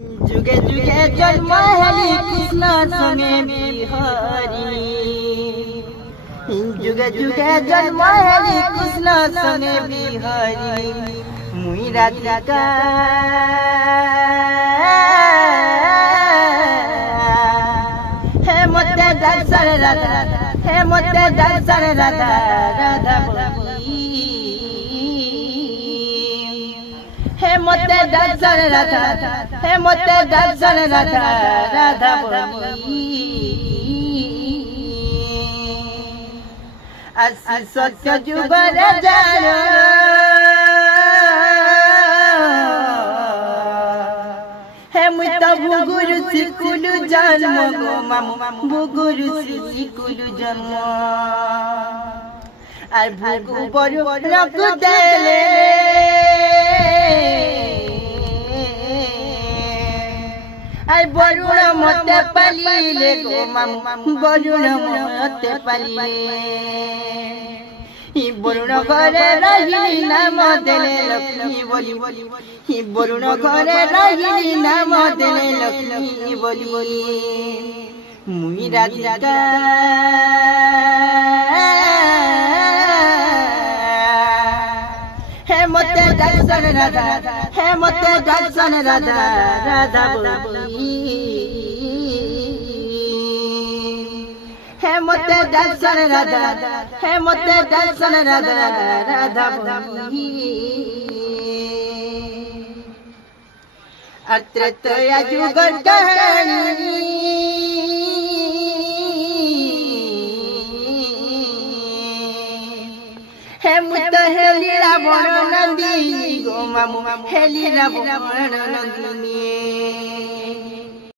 जुगे जुगे जन्म हेली कृष्ण संगे बिहारी जुगे जुगे जन्म हेली कृष्ण संगे बिहारी मुई राधिका हे मोते दर्शन राधा हे मोते दर्शन राधा राधा हे मोते दर्शन राधा हे मोते दर्शन राधा राधा असी सत्य जुगर जानो हे मुता भुगुरु सिकुलु जन्म गो मामु भुगुरु सिकुलु जन्म আর ভুগু বড় রক দেলে আর বরুণ মতে পালিলে গো মামু বরুণ মতে পালিলে ই বরুণ ঘরে রহিলি নাম দেলে লক্ষ্মী বলি ই বরুণ ঘরে রহিলি নাম দেলে লক্ষ্মী বলি মুই রাধিকা हे मोते दर्शन राधा हे मोते दर्शन राधा राधा बोली हे मोते दर्शन राधा हे मोते दर्शन राधा राधा बोली अत्र तया जुगर कहानी हे मुत हेली रावण नंदी गो मामु हेली रावण नंदिनी